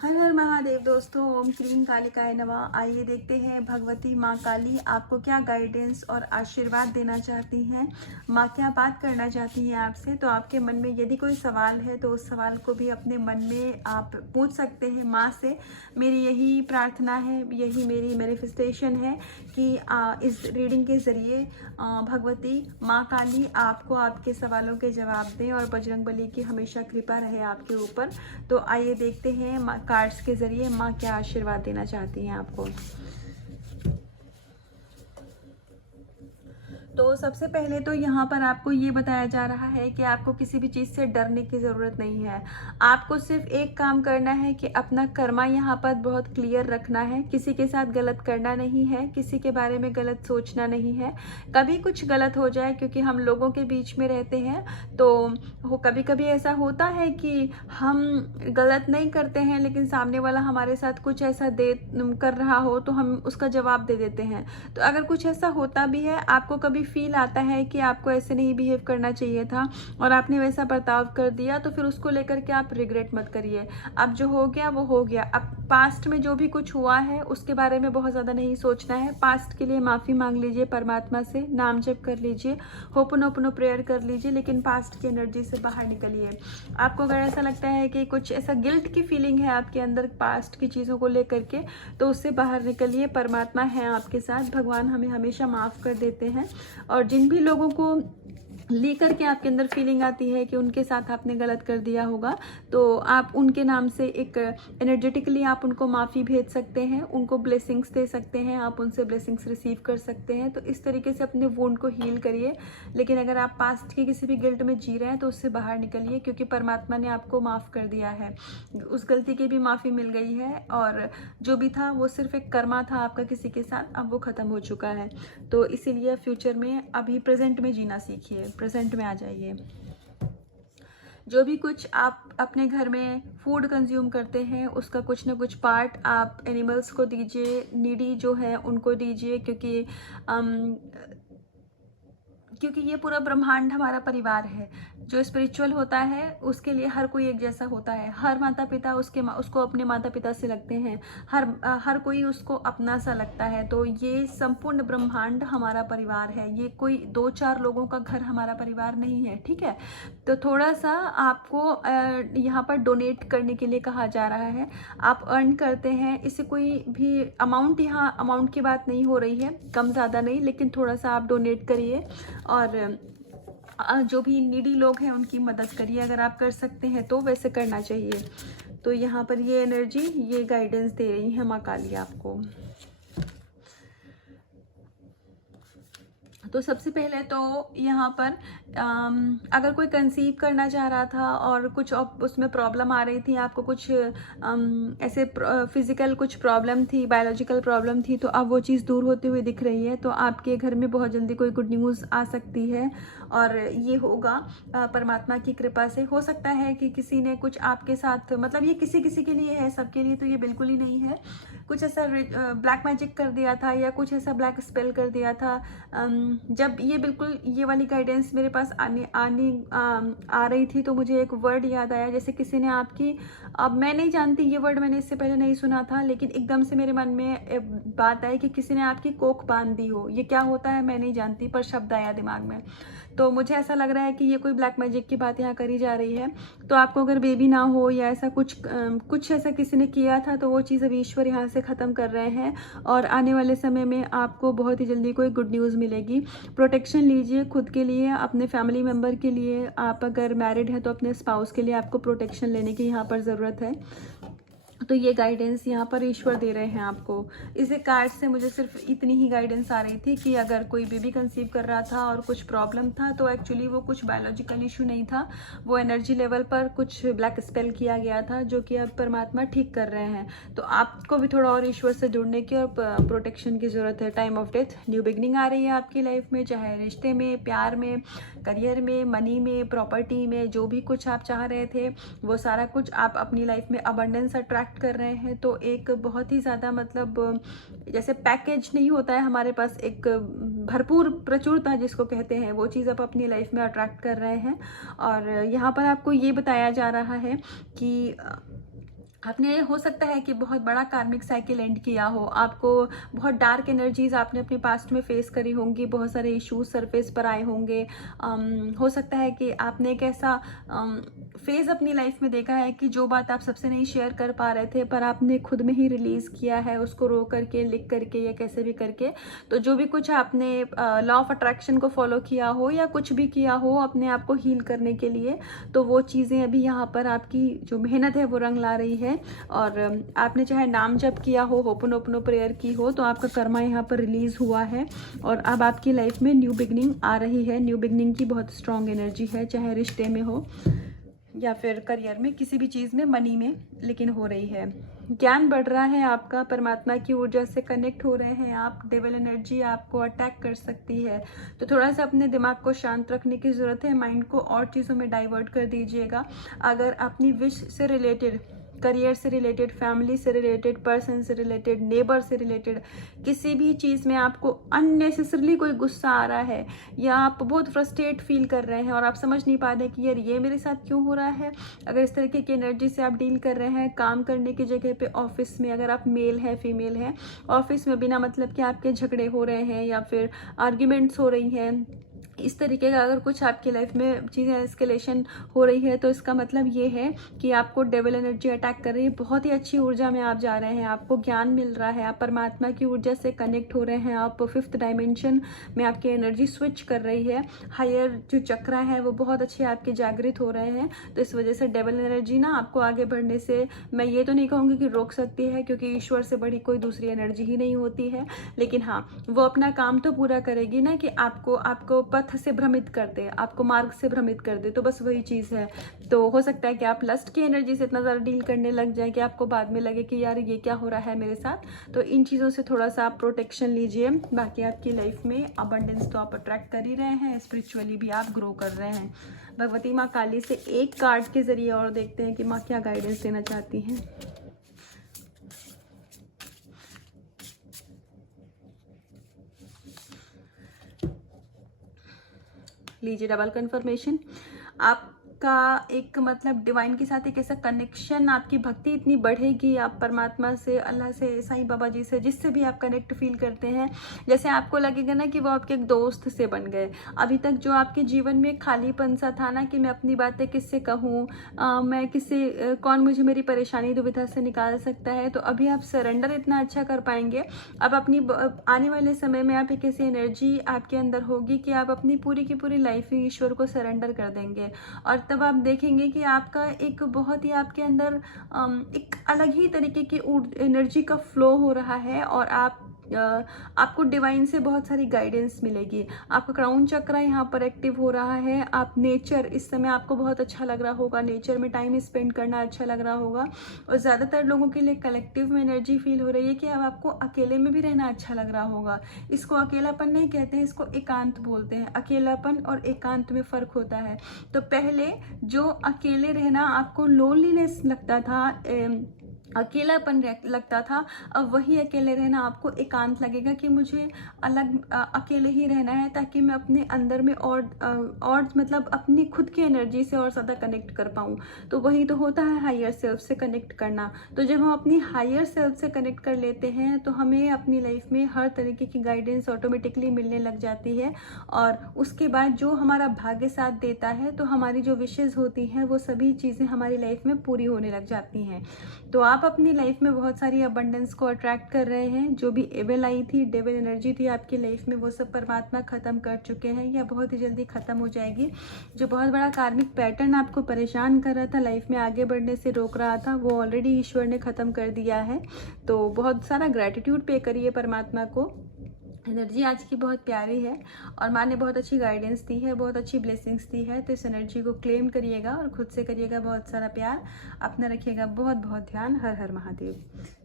हर हर महादेव दोस्तों, ओम क्लीं कालिकाय नमः। आइए देखते हैं भगवती माँ काली आपको क्या गाइडेंस और आशीर्वाद देना चाहती हैं। माँ क्या बात करना चाहती हैं आपसे। तो आपके मन में यदि कोई सवाल है तो उस सवाल को भी अपने मन में आप पूछ सकते हैं माँ से। मेरी यही प्रार्थना है, यही मेरी मैनिफेस्टेशन है कि इस रीडिंग के ज़रिए भगवती माँ काली आपको आपके सवालों के जवाब दें और बजरंगबली की हमेशा कृपा रहे आपके ऊपर। तो आइए देखते हैं कार्ड्स के जरिए माँ क्या आशीर्वाद देना चाहती हैं आपको। तो सबसे पहले तो यहाँ पर आपको ये बताया जा रहा है कि आपको किसी भी चीज़ से डरने की ज़रूरत नहीं है। आपको सिर्फ एक काम करना है कि अपना कर्मा यहाँ पर बहुत क्लियर रखना है। किसी के साथ गलत करना नहीं है, किसी के बारे में गलत सोचना नहीं है। कभी कुछ गलत हो जाए, क्योंकि हम लोगों के बीच में रहते हैं, तो कभी कभी ऐसा होता है कि हम गलत नहीं करते हैं लेकिन सामने वाला हमारे साथ कुछ ऐसा दे कर रहा हो तो हम उसका जवाब दे देते हैं। तो अगर कुछ ऐसा होता भी है, आपको कभी फील आता है कि आपको ऐसे नहीं बिहेव करना चाहिए था और आपने वैसा बर्ताव कर दिया, तो फिर उसको लेकर के आप रिग्रेट मत करिए। अब जो हो गया वो हो गया। अब पास्ट में जो भी कुछ हुआ है उसके बारे में बहुत ज़्यादा नहीं सोचना है। पास्ट के लिए माफ़ी मांग लीजिए परमात्मा से, नाम जप कर लीजिए, होपनोपनो प्रेयर कर लीजिए, लेकिन पास्ट की एनर्जी से बाहर निकलिए। आपको अगर ऐसा लगता है कि कुछ ऐसा गिल्ट की फीलिंग है आपके अंदर पास्ट की चीज़ों को लेकर के, तो उससे बाहर निकलिए। परमात्मा है आपके साथ, भगवान हमें हमेशा माफ़ कर देते हैं। और जिन भी लोगों को लेकर के आपके अंदर फीलिंग आती है कि उनके साथ आपने गलत कर दिया होगा, तो आप उनके नाम से एक एनर्जेटिकली आप उनको माफ़ी भेज सकते हैं, उनको ब्लेसिंग्स दे सकते हैं, आप उनसे ब्लेसिंग्स रिसीव कर सकते हैं। तो इस तरीके से अपने वुंड को हील करिए। लेकिन अगर आप पास्ट की किसी भी गिल्ट में जी रहे हैं तो उससे बाहर निकलिए, क्योंकि परमात्मा ने आपको माफ़ कर दिया है, उस गलती की भी माफ़ी मिल गई है। और जो भी था वो सिर्फ एक कर्मा था आपका किसी के साथ, अब वो ख़त्म हो चुका है। तो इसीलिए फ्यूचर में अभी प्रेजेंट में जीना सीखिए, प्रेजेंट में आ जाइए। जो भी कुछ आप अपने घर में फूड कंज्यूम करते हैं उसका कुछ ना कुछ पार्ट आप एनिमल्स को दीजिए, नीडी जो है उनको दीजिए, क्योंकि ये पूरा ब्रह्मांड हमारा परिवार है। जो स्पिरिचुअल होता है उसके लिए हर कोई एक जैसा होता है। हर माता पिता उसको अपने माता पिता से लगते हैं, हर कोई उसको अपना सा लगता है। तो ये संपूर्ण ब्रह्मांड हमारा परिवार है, ये कोई 2-4 लोगों का घर हमारा परिवार नहीं है, ठीक है। तो थोड़ा सा आपको यहाँ पर डोनेट करने के लिए कहा जा रहा है। आप अर्न करते हैं, इससे कोई भी अमाउंट, यहाँ अमाउंट की बात नहीं हो रही है, कम ज़्यादा नहीं, लेकिन थोड़ा सा आप डोनेट करिए और जो भी नीडी लोग हैं उनकी मदद करिए। अगर आप कर सकते हैं तो वैसे करना चाहिए। तो यहाँ पर ये एनर्जी, ये गाइडेंस दे रही है माँ काली आपको। तो सबसे पहले तो यहाँ पर अगर कोई कंसीव करना चाह रहा था और कुछ उसमें प्रॉब्लम आ रही थी, आपको कुछ ऐसे फिजिकल कुछ प्रॉब्लम थी, बायोलॉजिकल प्रॉब्लम थी, तो अब वो चीज़ दूर होती हुई दिख रही है। तो आपके घर में बहुत जल्दी कोई गुड न्यूज़ आ सकती है और ये होगा परमात्मा की कृपा से। हो सकता है कि किसी ने कुछ आपके साथ, मतलब ये किसी किसी के लिए है, सबके लिए तो ये बिल्कुल ही नहीं है, कुछ ऐसा ब्लैक मैजिक कर दिया था या कुछ ऐसा ब्लैक स्पेल कर दिया था। जब ये बिल्कुल ये वाली गाइडेंस मेरे पास आ रही थी तो मुझे एक वर्ड याद आया, जैसे किसी ने आपकी, अब मैं नहीं जानती ये वर्ड, मैंने इससे पहले नहीं सुना था, लेकिन एकदम से मेरे मन में बात आई कि किसी ने आपकी कोख बांध दी हो। ये क्या होता है मैं नहीं जानती, पर शब्द आया दिमाग में। तो मुझे ऐसा लग रहा है कि ये कोई ब्लैक मैजिक की बात यहाँ करी जा रही है। तो आपको अगर बेबी ना हो या ऐसा कुछ ऐसा किसी ने किया था, तो वो चीज़ अभी ईश्वर यहाँ से ख़त्म कर रहे हैं और आने वाले समय में आपको बहुत ही जल्दी कोई गुड न्यूज़ मिलेगी। प्रोटेक्शन लीजिए खुद के लिए, अपने फैमिली मेम्बर के लिए। आप अगर मैरिड हैं तो अपने स्पाउस के लिए आपको प्रोटेक्शन लेने की यहाँ पर ज़रूरत है। तो ये गाइडेंस यहाँ पर ईश्वर दे रहे हैं आपको। इस कार्ड से मुझे सिर्फ इतनी ही गाइडेंस आ रही थी कि अगर कोई बेबी कंसीव कर रहा था और कुछ प्रॉब्लम था, तो एक्चुअली वो कुछ बायोलॉजिकल इशू नहीं था, वो एनर्जी लेवल पर कुछ ब्लैक स्पेल किया गया था, जो कि अब परमात्मा ठीक कर रहे हैं। तो आपको भी थोड़ा और ईश्वर से जुड़ने की और प्रोटेक्शन की ज़रूरत है। Time of death, new beginning आ रही है आपकी लाइफ में, चाहे रिश्ते में, प्यार में, करियर में, मनी में, प्रॉपर्टी में, जो भी कुछ आप चाह रहे थे वो सारा कुछ आप अपनी लाइफ में अबंडेंस अट्रैक्ट कर रहे हैं। तो एक बहुत ही ज़्यादा, मतलब जैसे पैकेज नहीं होता है हमारे पास, एक भरपूर प्रचुरता जिसको कहते हैं, वो चीज़ आप अपनी लाइफ में अट्रैक्ट कर रहे हैं। और यहाँ पर आपको ये बताया जा रहा है कि आपने हो सकता है कि बहुत बड़ा कार्मिक साइकिल एंड किया हो, आपको बहुत डार्क एनर्जीज आपने अपने पास्ट में फेस करी होंगी, बहुत सारे इश्यूज सरफेस पर आए होंगे। हो सकता है कि आपने एक ऐसा फेज अपनी लाइफ में देखा है कि जो बात आप सबसे नहीं शेयर कर पा रहे थे, पर आपने खुद में ही रिलीज किया है उसको, रो करके, लिख करके या कैसे भी करके। तो जो भी कुछ आपने लॉ ऑफ अट्रैक्शन को फॉलो किया हो या कुछ भी किया हो अपने आप को हील करने के लिए, तो वो चीज़ें अभी यहाँ पर आपकी जो मेहनत है वो रंग ला रही है। और आपने चाहे नाम जप किया हो, होपनोपनो प्रेयर की हो, तो आपका कर्मा यहाँ पर रिलीज हुआ है और अब आपकी लाइफ में न्यू बिगनिंग आ रही है। न्यू बिगनिंग की बहुत स्ट्रांग एनर्जी है, चाहे रिश्ते में हो या फिर करियर में, किसी भी चीज़ में, मनी में, लेकिन हो रही है। ज्ञान बढ़ रहा है आपका, परमात्मा की ऊर्जा से कनेक्ट हो रहे हैं आप। डेविल एनर्जी आपको अटैक कर सकती है, तो थोड़ा सा अपने दिमाग को शांत रखने की ज़रूरत है। माइंड को और चीज़ों में डाइवर्ट कर दीजिएगा। अगर अपनी विश से रिलेटेड, करियर से रिलेटेड, फैमिली से रिलेटेड, पर्सन से रिलेटेड, नेबर से रिलेटेड किसी भी चीज़ में आपको अननेसेसरली कोई गुस्सा आ रहा है या आप बहुत फ्रस्ट्रेट फील कर रहे हैं और आप समझ नहीं पा रहे कि यार ये मेरे साथ क्यों हो रहा है, अगर इस तरीके की एनर्जी से आप डील कर रहे हैं, काम करने की जगह पे, ऑफिस में, अगर आप मेल है, फीमेल है, ऑफिस में बिना मतलब कि आपके झगड़े हो रहे हैं या फिर आर्ग्यूमेंट्स हो रही हैं, इस तरीके का अगर कुछ आपकी लाइफ में चीज़ें एस्केलेशन हो रही है, तो इसका मतलब ये है कि आपको डेविल एनर्जी अटैक कर रही है। बहुत ही अच्छी ऊर्जा में आप जा रहे हैं, आपको ज्ञान मिल रहा है, आप परमात्मा की ऊर्जा से कनेक्ट हो रहे हैं, आप 5th डायमेंशन में आपकी एनर्जी स्विच कर रही है। हायर जो चक्रा है वो बहुत अच्छे आपके जागृत हो रहे हैं। तो इस वजह से डेविल एनर्जी ना आपको आगे बढ़ने से, मैं ये तो नहीं कहूँगी कि रोक सकती है, क्योंकि ईश्वर से बड़ी कोई दूसरी एनर्जी ही नहीं होती है, लेकिन हाँ, वो अपना काम तो पूरा करेगी ना, कि आपको पथ से भ्रमित कर दे, आपको मार्ग से भ्रमित कर दे, तो बस वही चीज़ है। तो हो सकता है कि आप लस्ट की एनर्जी से इतना ज़्यादा डील करने लग जाए कि आपको बाद में लगे कि यार ये क्या हो रहा है मेरे साथ। तो इन चीज़ों से थोड़ा सा आप प्रोटेक्शन लीजिए। बाकी आपकी लाइफ में अबंडेंस तो आप अट्रैक्ट कर ही रहे हैं, स्पिरिचुअली भी आप ग्रो कर रहे हैं। भगवती माँ काली से एक कार्ड के जरिए और देखते हैं कि माँ क्या गाइडेंस देना चाहती हैं। लीजिए डबल कंफर्मेशन। आपका एक मतलब डिवाइन के साथ एक ऐसा कनेक्शन, आपकी भक्ति इतनी बढ़ेगी, आप परमात्मा से, अल्लाह से, साईं बाबा जी से, जिससे भी आप कनेक्ट फील करते हैं, जैसे आपको लगेगा ना कि वो आपके एक दोस्त से बन गए। अभी तक जो आपके जीवन में खालीपन सा था ना कि मैं अपनी बातें किससे कहूँ, मैं किससे, कौन मुझे मेरी परेशानी दुविधा से निकाल सकता है, तो अभी आप सरेंडर इतना अच्छा कर पाएंगे। अब अपनी आने वाले समय में आप एक ऐसी एनर्जी आपके अंदर होगी कि आप अपनी पूरी की पूरी लाइफ ही ईश्वर को सरेंडर कर देंगे, और तब आप देखेंगे कि आपका एक बहुत ही आपके अंदर एक अलग ही तरीके की एनर्जी का फ्लो हो रहा है, और आपको डिवाइन से बहुत सारी गाइडेंस मिलेगी। आपका क्राउन चक्रा यहाँ पर एक्टिव हो रहा है। आप नेचर, इस समय आपको बहुत अच्छा लग रहा होगा, नेचर में टाइम स्पेंड करना अच्छा लग रहा होगा, और ज़्यादातर लोगों के लिए कलेक्टिव में एनर्जी फील हो रही है कि अब आपको अकेले में भी रहना अच्छा लग रहा होगा। इसको अकेलापन नहीं कहते हैं, इसको एकांत बोलते हैं। अकेलापन और एकांत में फ़र्क होता है। तो पहले जो अकेले रहना आपको लोनलीनेस लगता था, अकेलापन लगता था, अब वही अकेले रहना आपको एकांत लगेगा कि मुझे अलग अकेले ही रहना है, ताकि मैं अपने अंदर में और मतलब अपनी खुद की एनर्जी से और ज़्यादा कनेक्ट कर पाऊँ। तो वही तो होता है हायर सेल्फ से कनेक्ट करना। तो जब हम अपनी हायर सेल्फ से कनेक्ट कर लेते हैं, तो हमें अपनी लाइफ में हर तरीके की गाइडेंस ऑटोमेटिकली मिलने लग जाती है, और उसके बाद जो हमारा भाग्य साथ देता है, तो हमारी जो विशेज़ होती हैं वो सभी चीज़ें हमारी लाइफ में पूरी होने लग जाती हैं। तो आप अपनी लाइफ में बहुत सारी अबंडेंस को अट्रैक्ट कर रहे हैं। जो भी एविल आई थी, डेविल एनर्जी थी आपकी लाइफ में, वो सब परमात्मा ख़त्म कर चुके हैं या बहुत ही जल्दी ख़त्म हो जाएगी। जो बहुत बड़ा कार्मिक पैटर्न आपको परेशान कर रहा था, लाइफ में आगे बढ़ने से रोक रहा था, वो ऑलरेडी ईश्वर ने ख़त्म कर दिया है। तो बहुत सारा ग्रैटिट्यूड पे करिए परमात्मा को। एनर्जी आज की बहुत प्यारी है और माँ ने बहुत अच्छी गाइडेंस दी है, बहुत अच्छी ब्लेसिंग्स दी है। तो इस एनर्जी को क्लेम करिएगा और खुद से करिएगा बहुत सारा प्यार। अपना रखिएगा बहुत बहुत ध्यान। हर हर महादेव।